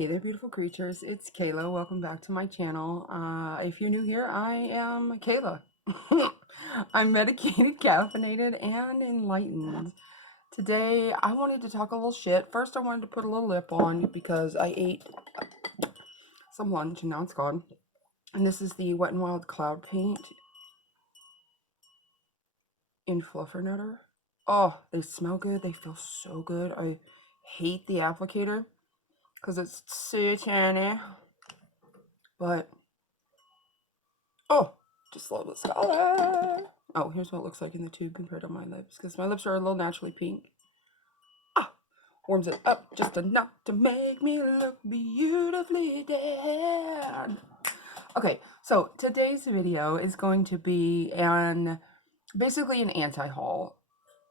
Hey there, beautiful creatures. It's Kayla. Welcome back to my channel. If you're new here, I am Kayla. I'm medicated, caffeinated, and enlightened. Today, I wanted to talk a little shit. First, I wanted to put a little lip on because I ate some lunch and now it's gone. And this is the Wet n Wild Cloud Paint in Fluffernutter. Oh, they smell good. They feel so good. I hate the applicator because it's so tiny. But, oh, just love this color. Oh, here's what it looks like in the tube compared to my lips, because my lips are a little naturally pink. Ah, warms it up just enough to make me look beautifully dead. Okay, so today's video is going to be basically an anti-haul,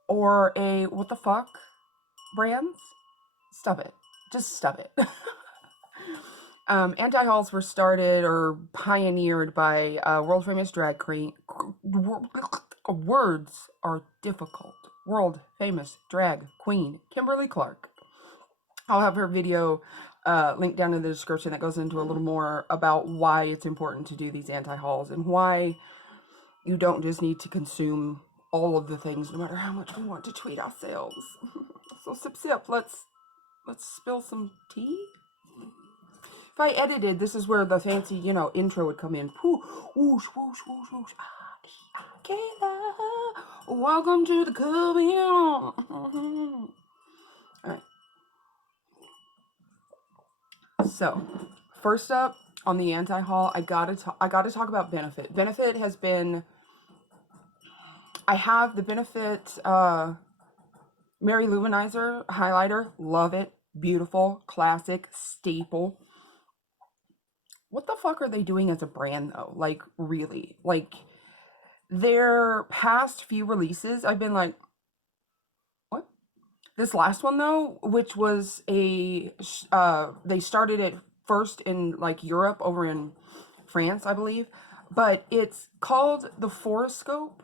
or a what the fuck brands? Stop it. Just stop it. Anti-hauls were started or pioneered by world famous drag queen. Words are difficult. World famous drag queen Kimberly Clark. I'll have her video linked down in the description that goes into a little more about why it's important to do these anti-hauls and why you don't just need to consume all of the things, no matter how much we want to treat ourselves. So sip. Let's spill some tea. If I edited, this is where the fancy, intro would come in. Whoosh, whoosh, whoosh, whoosh. Kayla, welcome to the Caribbean. Alright. So, first up on the anti-haul, I gotta talk about Benefit. Benefit has been, I have the Benefit Mary Luminizer highlighter. Love it. Beautiful, classic, staple. What the fuck are they doing as a brand, though? Like, really? Like, their past few releases, I've been like, what? This last one, though, which was they started it first in, like, Europe, over in France, I believe. But it's called the Horoscope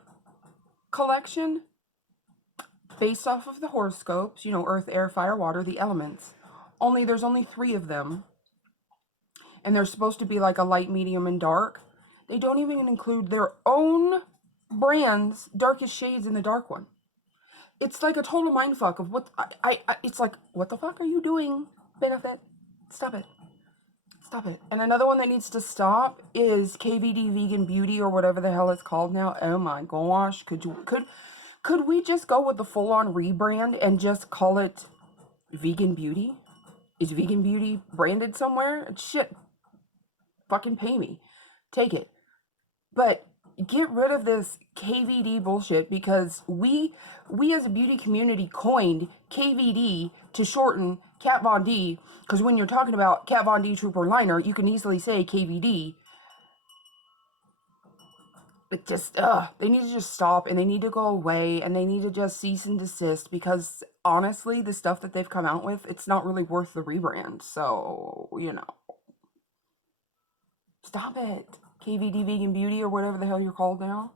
Collection, based off of the horoscopes, Earth, Air, Fire, Water, the elements. There's only 3 of them. And they're supposed to be like a light, medium, and dark. They don't even include their own brand's darkest shades in the dark one. It's like a total mindfuck of what it's like, what the fuck are you doing, Benefit? Stop it. Stop it. And another one that needs to stop is KVD Vegan Beauty, or whatever the hell it's called now. Oh my gosh. Could we just go with the full-on rebrand and just call it Vegan Beauty? Is Vegan Beauty branded somewhere? Shit. Fucking pay me. Take it. But get rid of this KVD bullshit, because we as a beauty community coined KVD to shorten Kat Von D, because when you're talking about Kat Von D Trooper Liner, you can easily say KVD. It just, they need to just stop, and they need to go away, and they need to just cease and desist, because honestly, the stuff that they've come out with, it's not really worth the rebrand. So, stop it. KVD Vegan Beauty, or whatever the hell you're called now.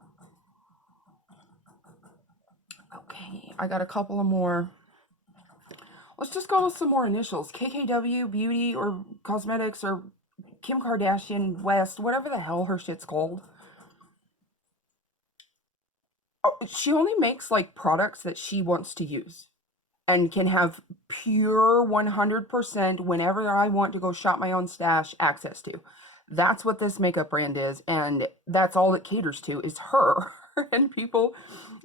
Okay, I got a couple of more. Let's just go with some more initials. KKW Beauty, or Cosmetics, or Kim Kardashian West, whatever the hell her shit's called. Oh, she only makes, like, products that she wants to use. And can have pure 100% whenever I want to go shop my own stash access to. That's what this makeup brand is, and that's all it caters to, is her and people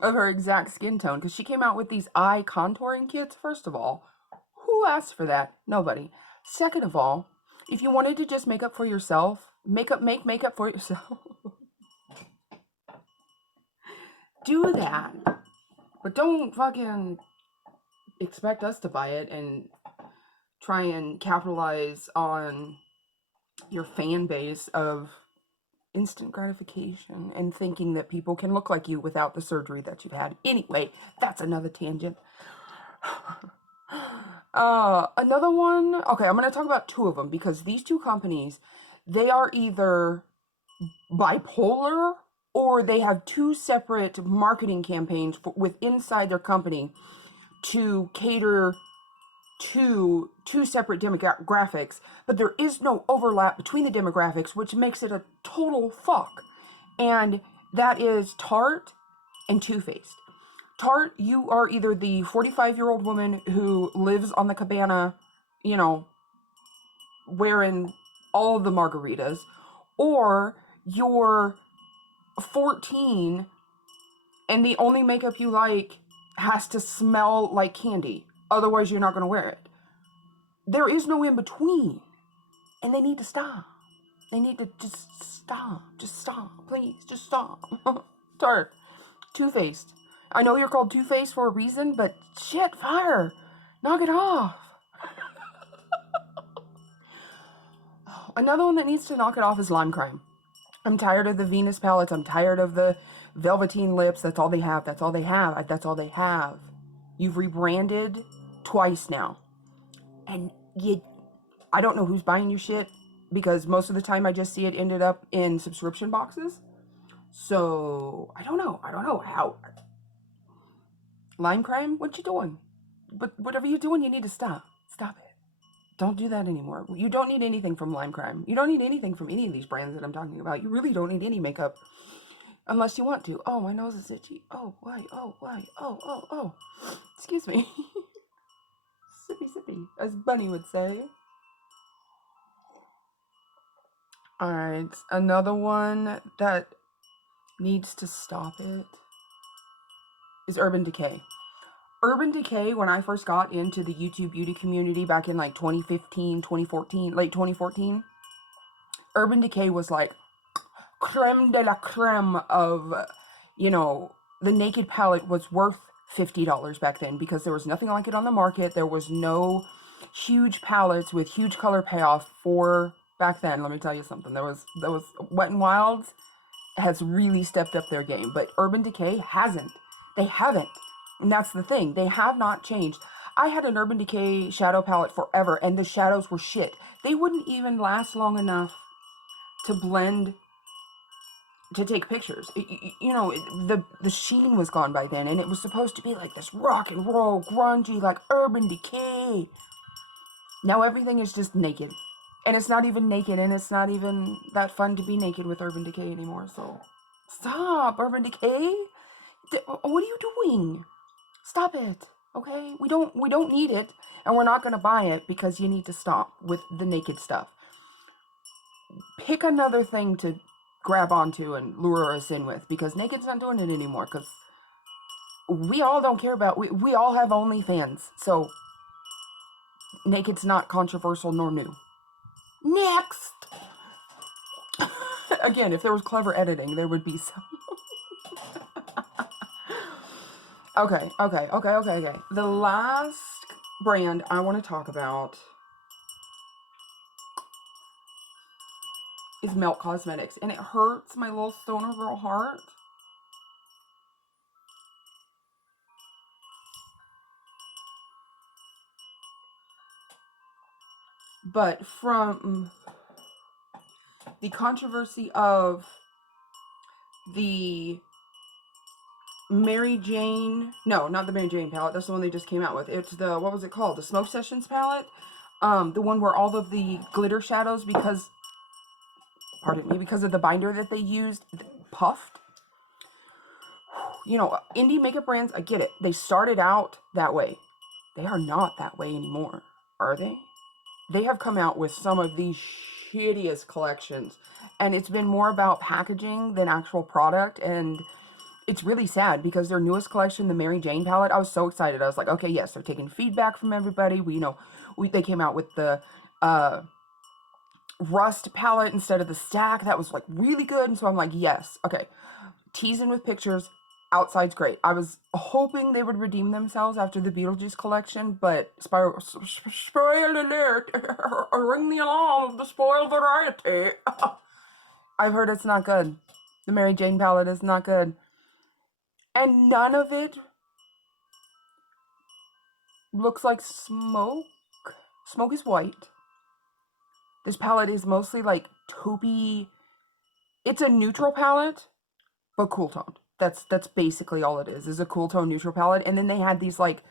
of her exact skin tone. Because she came out with these eye contouring kits, first of all. Who asked for that? Nobody. Second of all, if you wanted to just make up for yourself, make makeup for yourself. Do that. But don't fucking expect us to buy it and try and capitalize on your fan base of instant gratification and thinking that people can look like you without the surgery that you've had. Anyway, that's another tangent. Another one. Okay, I'm going to talk about 2 of them, because these 2 companies, they are either bipolar, or they have 2 separate marketing campaigns with inside their company to cater two separate demographics, but there is no overlap between the demographics, which makes it a total fuck. And that is Tarte and Too Faced. Tarte, you are either the 45-year-old woman who lives on the cabana, you know, wearing all the margaritas, or you're 14 and the only makeup you like has to smell like candy. Otherwise, you're not going to wear it. There is no in between. And they need to stop. They need to just stop. Just stop. Please, just stop. Tarte. Too Faced. I know you're called Too Faced for a reason, but shit, fire. Knock it off. Another one that needs to knock it off is Lime Crime. I'm tired of the Venus palettes. I'm tired of the Velveteen lips. That's all they have. That's all they have. That's all they have. You've rebranded twice now. And I don't know who's buying your shit, because most of the time I just see it ended up in subscription boxes. So, I don't know how. Lime Crime, what you doing? But whatever you're doing, you need to stop. Stop it. Don't do that anymore. You don't need anything from Lime Crime. You don't need anything from any of these brands that I'm talking about. You really don't need any makeup. Unless you want to. Oh, my nose is itchy. Oh, why? Oh, why? Oh. Excuse me. Sippy, sippy, as Bunny would say. Alright, another one that needs to stop it is Urban Decay. Urban Decay, when I first got into the YouTube beauty community back in like 2015, 2014, late 2014, Urban Decay was like creme de la creme of, you know, the Naked palette was worth $50 back then because there was nothing like it on the market. There was no huge palettes with huge color payoff for back then. Let me tell you something. There was Wet n Wild's has really stepped up their game, but Urban Decay hasn't. They haven't. And that's the thing. They have not changed. I had an Urban Decay shadow palette forever, and the shadows were shit. They wouldn't even last long enough to blend, to take pictures. You know, the sheen was gone by then, and it was supposed to be like this rock and roll, grungy, like Urban Decay. Now everything is just naked. And it's not even naked, and it's not even that fun to be naked with Urban Decay anymore, so stop, Urban Decay. What are you doing? Stop it, okay? We don't need it, and we're not going to buy it because you need to stop with the naked stuff. Pick another thing to grab onto and lure us in with, because naked's not doing it anymore, because we all don't care about, we all have OnlyFans, so naked's not controversial nor new. Next! Again, if there was clever editing, there would be some. Okay. The last brand I want to talk about is Melt Cosmetics. And it hurts my little stoner girl heart. But from the controversy of the Mary Jane, no, not the Mary Jane palette, that's the one they just came out with. It's the, what was it called? The Smoke Sessions palette. The one where all of the glitter shadows, because, pardon me, because of the binder that they used, puffed. You know, indie makeup brands, I get it. They started out that way. They are not that way anymore, are they? They have come out with some of the shittiest collections, and it's been more about packaging than actual product, and it's really sad because their newest collection, the Mary Jane palette, I was so excited. I was like, okay, yes, they're taking feedback from everybody. They came out with the Rust palette instead of the Stack. That was like really good, and so I'm like, yes, okay. Teasing with pictures, outside's great. I was hoping they would redeem themselves after the Beetlejuice collection, but spoiler alert, ring the alarm of the spoiled variety. I've heard it's not good. The Mary Jane palette is not good. And none of it looks like smoke. Smoke is white. This palette is mostly like taupey. It's a neutral palette, but cool toned. That's basically all it is a cool tone neutral palette. And then they had these like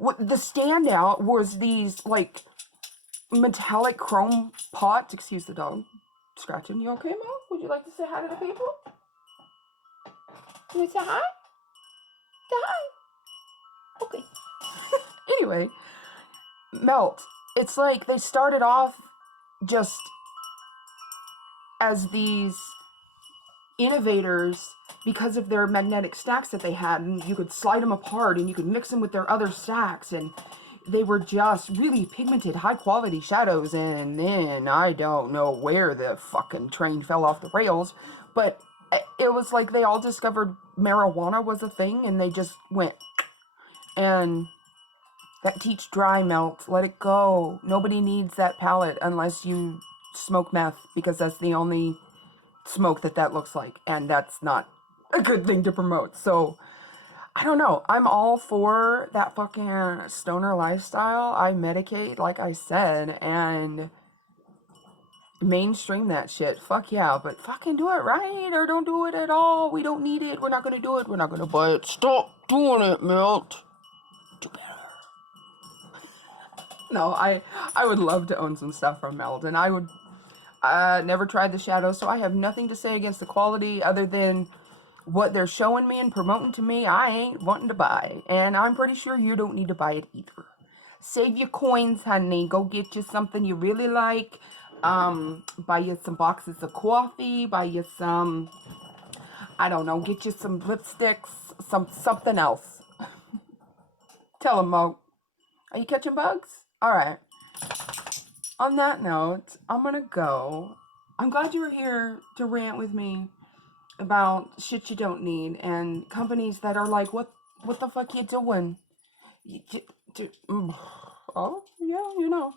the standout was these, like, metallic chrome pots. Excuse the dog scratching. You okay, Mom? Would you like to say hi to the people? You want to say hi? Say hi. Okay. Anyway, Melt. It's like they started off just as these innovators because of their magnetic stacks that they had, and you could slide them apart and you could mix them with their other stacks, and they were just really pigmented, high quality shadows. And then I don't know where the fucking train fell off the rails, but it was like they all discovered marijuana was a thing, and they just went, and that teach dry, Melt. Let it go. Nobody needs that palette unless you smoke meth, because that's the only smoke that looks like, and that's not a good thing to promote. So I don't know. I'm all for that fucking stoner lifestyle. I medicate, like I said, and mainstream that shit. Fuck yeah, but fucking do it right or don't do it at all. We don't need it. We're not gonna do it. We're not gonna buy it. Stop doing it, Melt. Do better. No, I would love to own some stuff from Melt, and I would never tried the shadows, so I have nothing to say against the quality other than what they're showing me and promoting to me. I ain't wanting to buy, and I'm pretty sure you don't need to buy it either. Save your coins, honey. Go get you something you really like. Buy you some boxes of coffee. Buy you some, I don't know, get you some lipsticks, something else. Tell them, Mo. Are you catching bugs? All right. On that note, I'm gonna go. I'm glad you were here to rant with me about shit you don't need and companies that are like, what the fuck you doing? Oh, yeah, you know.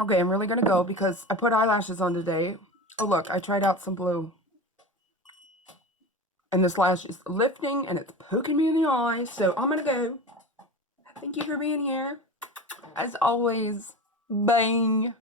Okay, I'm really gonna go because I put eyelashes on today. Oh, look, I tried out some blue. And this lash is lifting and it's poking me in the eye, so I'm gonna go. Thank you for being here. As always, bang.